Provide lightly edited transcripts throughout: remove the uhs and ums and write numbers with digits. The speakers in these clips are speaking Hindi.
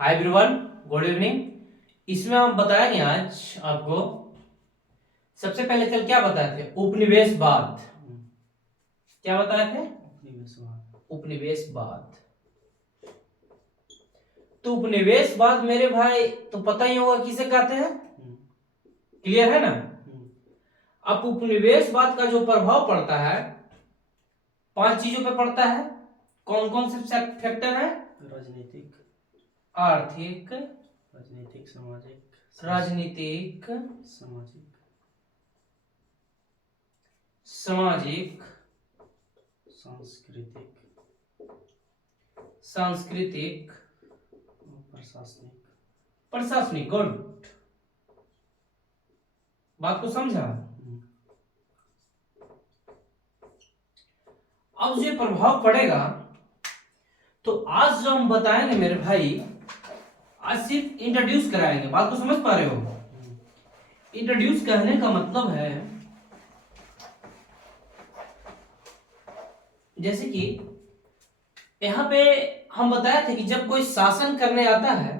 Hi everyone, good evening. इसमें हम बताएंगे आज आपको सबसे पहले कल क्या बताए थे, उपनिवेशवाद। क्या बताए थे? उपनिवेशवाद। तो उपनिवेशवाद मेरे भाई तो पता ही होगा किसे कहते हैं, क्लियर है ना। अब उपनिवेशवाद का जो प्रभाव पड़ता है 5 चीजों पे पड़ता है। कौन कौन से फैक्टर है? राजनीतिक, आर्थिक, राजनीतिक, सामाजिक, राजनीतिक, सामाजिक, सामाजिक, सांस्कृतिक, सांस्कृतिक, प्रशासनिक। प्रशासनिक। गुड, बात को समझा। अब जो प्रभाव पड़ेगा तो आज जो हम बताएंगे मेरे भाई, आज सिर्फ इंट्रोड्यूस कराएंगे। बात को समझ पा रहे हो? इंट्रोड्यूस कहने का मतलब है जैसे कि यहां पे हम बताए थे कि जब कोई शासन करने आता है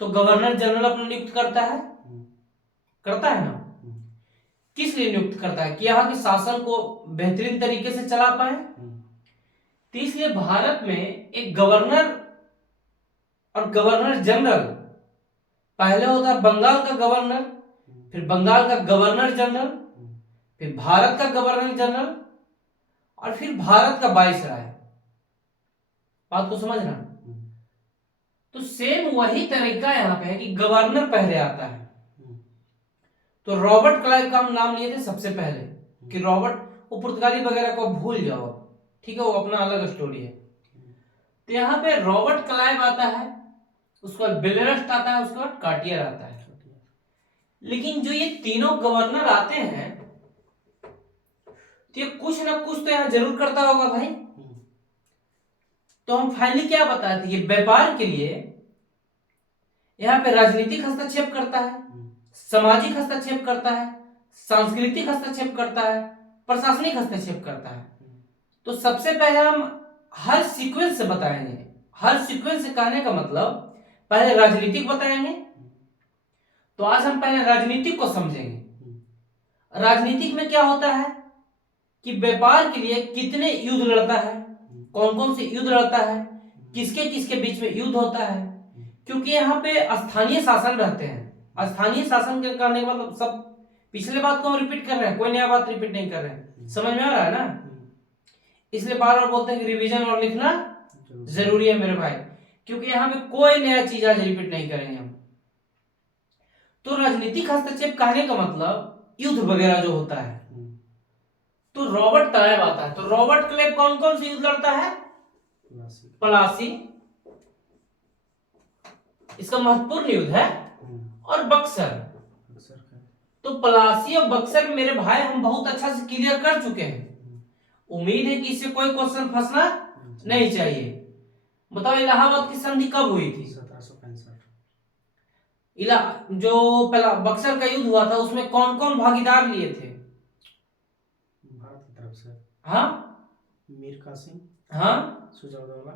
तो गवर्नर जनरल अपना नियुक्त करता है, करता है ना। किस लिए नियुक्त करता है? कि यहाँ के शासन को बेहतरीन तरीके से चला पाए। तो इसलिए भारत में एक गवर्नर और गवर्नर जनरल, पहले होता है बंगाल का गवर्नर, फिर बंगाल का गवर्नर जनरल, फिर भारत का गवर्नर जनरल और फिर भारत का वाइसराय। बात को समझना। तो सेम वही तरीका यहां पे है कि गवर्नर पहले आता है। तो रॉबर्ट क्लाइव का हम नाम लिए थे सबसे पहले कि रॉबर्ट, वो पुर्तगाली वगैरह को भूल जाओ, ठीक है, वो अपना अलग स्टोरी है। तो यहाँ पे रॉबर्ट क्लाइव आता है, उसके बाद बेलेरस्ट आता है, उसके बाद कार्टियर आता है। लेकिन जो ये तीनों गवर्नर आते हैं तो ये कुछ ना कुछ तो यहाँ जरूर करता होगा भाई। तो हम फाइनली क्या बताए थे, ये व्यापार के लिए यहाँ पे राजनीतिक हस्तक्षेप करता है, सामाजिक हस्तक्षेप करता है, सांस्कृतिक हस्तक्षेप करता है, प्रशासनिक हस्तक्षेप करता है। तो सबसे पहले हम हर सीक्वेंस से बताएंगे। हर सीक्वेंस से कहने का मतलब पहले राजनीतिक बताएंगे। तो आज हम पहले राजनीतिक को समझेंगे। राजनीतिक में क्या होता है कि व्यापार के लिए कितने युद्ध लड़ता है, कौन कौन से युद्ध लड़ता है, किसके किसके बीच में युद्ध होता है। क्योंकि यहाँ पे स्थानीय शासन रहते हैं। स्थानीय शासन के करने का मतलब सब पिछले बात को हम रिपीट कर रहे हैं, कोई नया बात रिपीट नहीं कर रहे हैं। समझ में आ रहा है ना? इसलिए बार बार बोलते हैं कि रिवीजन और लिखना जरूरी है मेरे भाई, क्योंकि यहाँ पे कोई नया चीज आज रिपीट नहीं करेंगे हम। तो राजनीतिक हस्तक्षेप कहने का मतलब युद्ध वगैरह जो होता है। तो रॉबर्ट क्लाइव आता है। तो रॉबर्ट क्लाइव कौन कौन से युद्ध लड़ता है? प्लासी, इसका महत्वपूर्ण युद्ध है, और बक्सर। तो प्लासी और बक्सर मेरे भाई हम बहुत अच्छा से क्लियर कर चुके हैं। उम्मीद है कि इससे कोई क्वेश्चन फंसना नहीं चाहिए। बताओ इलाहाबाद की संधि कब हुई थी? 1765। जो पहला बक्सर का युद्ध हुआ था उसमें कौन कौन भागीदार लिए थे? भारत की तरफ से हाँ, मीर कासिम, हाँ, सुजाउद्दौला,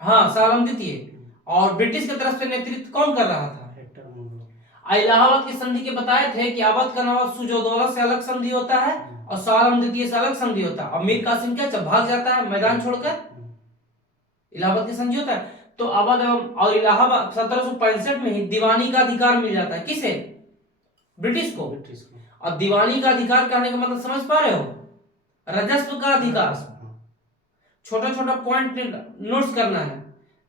हाँ, सालम द्वितीय। और ब्रिटिश की तरफ से नेतृत्व कौन कर रहा था? हेक्टर मंगलो। इलाहाबाद की संधि के बताए थे कि अवध का नवाब सुजाउद्दौला से अलग संधि होता है और सालम द्वितीय से अलग संधि होता है। और मीर कासिम क्या जब भाग जाता है मैदान छोड़कर, इलाहाबाद की संधि होता है। तो अवध और इलाहाबाद 1765 में ही दीवानी का अधिकार मिल जाता है। किसे? ब्रिटिश को। और दीवानी का अधिकार कहने का मतलब समझ पा रहे हो? राजस्व का अधिकार। छोटा छोटा पॉइंट नोट्स करना है।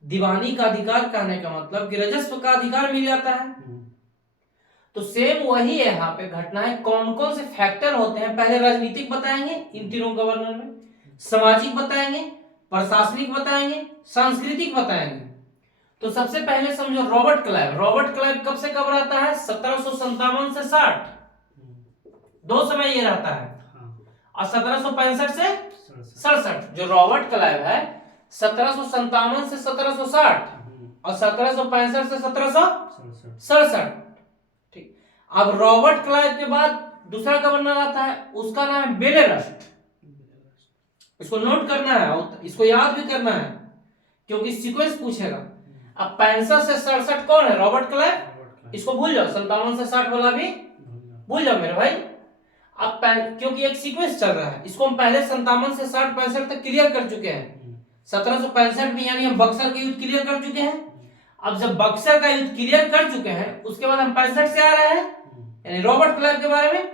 दीवानी का अधिकार कहने का मतलब कि राजस्व का अधिकार मिल जाता है। तो सेम वही है यहाँ पे घटनाएं। कौन कौन से फैक्टर होते हैं पहले राजनीतिक बताएंगे इन तीनों गवर्नर में, सामाजिक बताएंगे, प्रशासनिक बताएंगे, सांस्कृतिक बताएंगे। तो सबसे पहले समझो रॉबर्ट क्लाइव। रॉबर्ट क्लाइव कब से कब रहता है? 1757 से 60, 2 समय ये रहता है। और 1765 से 67। जो रॉबर्ट क्लाइव है 1757 से 1760 और 1765 से 1767। ठीक। अब रॉबर्ट क्लाइव के बाद दूसरा गवर्नर आता है, उसका नाम है बेलेरस्ट। इसको नोट करना है, इसको याद भी करना है। क्योंकि सीक्वेंस पूछेगा। अब 65 से 67 कौन है? Robert Clive. Robert Clive. इसको भूल जाओ, 57 से 60 वाला भी भूल जाओ मेरे भाई। अब क्योंकि एक सीक्वेंस चल रहा है, इसको हम पहले 57 से 60 65 तक क्लियर कर चुके हैं। 1765 में यानी हम बक्सर के युद्ध क्लियर कर चुके हैं। अब जब बक्सर का युद्ध क्लियर कर चुके हैं, उसके बाद हम 65 से आ रहे हैं, यानी रॉबर्ट क्लाइव के बारे में।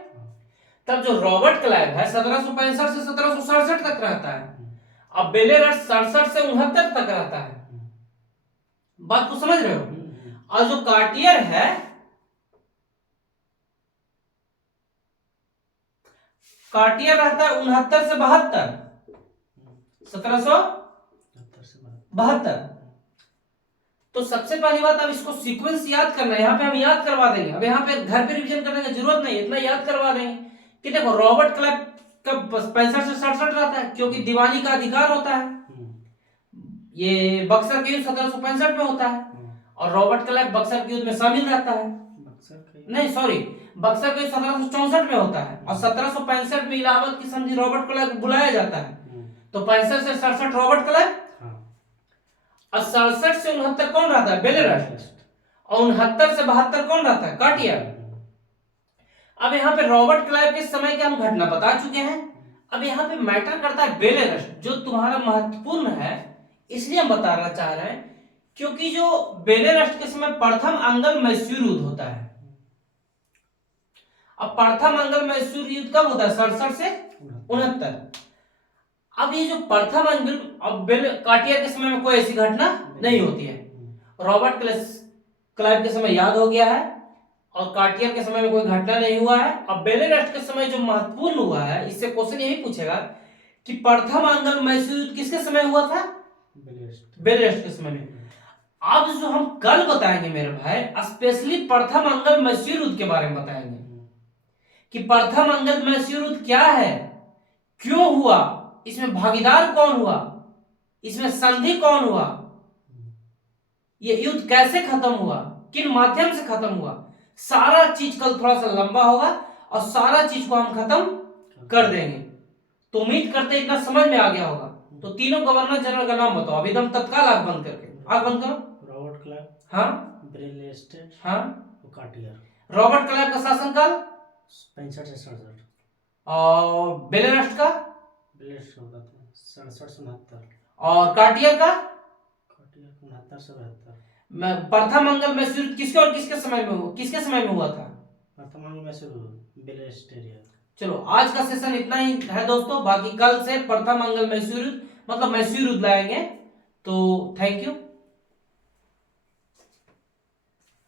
तब जो रॉबर्ट क्लाइव है 1765 से 1767 तक रहता है। अब बेलेरस 67 से 69 तक रहता है। बात को समझ रहे हो? और जो कार्टियर है, कार्टियर रहता है 69 से 72, 1772। तो सबसे पहली बात, अब इसको सीक्वेंस याद करना है। यहाँ पे हम याद करवा देंगे। अब यहाँ पे घर पे रिवीजन करने की जरूरत नहीं है, इतना याद करवा देंगे कि देखो रॉबर्ट क्लाइव कब 65 से 67 रहता है, क्योंकि दीवानी का अधिकार होता है। ये बक्सर के युद्ध 1765 में होता है, और रॉबर्ट क्लाइव बक्सर के युद्ध में शामिल रहता है। नहीं सॉरी, बक्सर के युद्ध 1764 में होता है, और 1765 में इलाहाबाद की संधि रॉबर्ट क्लाइव को बुलाया जाता है। तो 65 से 67 रॉबर्ट क्लाइव, और 67 से 69 कौन रहता है? बेलेरस, और 69 से 72 कौन रहता है? कार्टियर। अब यहाँ पे रॉबर्ट क्लाइव के समय के हम घटना बता चुके हैं। अब यहाँ पे मैटर करता है बेलेरस, जो तुम्हारा महत्वपूर्ण है, इसलिए हम बताना चाह रहे हैं क्योंकि जो बेलेरस के समय प्रथम अंगल मैसूर युद्ध होता है। अब प्रथम अंगल मैसूर युद्ध कब होता है? 67 से 69। अब ये जो प्रथम अंगल, अब कार्टियर के समय में कोई ऐसी घटना नहीं होती है। रॉबर्ट क्लाइव के समय याद हो गया है, और कार्टियर के समय में कोई घटना नहीं हुआ है। अब बेलेरस के समय जो महत्वपूर्ण हुआ है, इससे क्वेश्चन यही पूछेगा कि प्रथम अंगल मैसूर युद्ध किसके समय हुआ था? बेलेरस के समय में। अब जो हम कल बताएंगे मेरे भाई, स्पेशली प्रथम अंगल मैसूर युद्ध के बारे में बताएंगे कि प्रथम अंगल मैसूर युद्ध क्या है, क्यों हुआ, इसमें भागीदार कौन हुआ, इसमें संधि कौन हुआ, ये युद्ध कैसे खत्म हुआ, किन माध्यम से खत्म हुआ। सारा चीज कल थोड़ा सा लंबा होगा, और सारा चीज को हम खत्म कर देंगे। तो उम्मीद करते इतना समझ में आ गया होगा। तो तीनों गवर्नर जनरल का नाम बताओ अभी, एकदम तत्काल आंख बंद करके। आंख बंद करो। रॉबर्ट क्लाइव, हाँ, बेलेस्टेड, हाँ, कार्टियर। रॉबर्ट क्लाइव का शासनकाल 65 से 67, और बेलेरस का 67 से 69, और कार्टियर का 69 से 72। प्रथम अंगल मैसूर युद्ध किसके और किसके समय में हुआ, किसके समय में हुआ था? प्रथम अंगल मैसूर बेलेस्टेड। चलो आज का सेशन इतना ही है दोस्तों, बाकी कल से प्रथम अंगल मैसूर युद्ध मतलब मैसूर युद्ध लाएंगे। तो थैंक यू।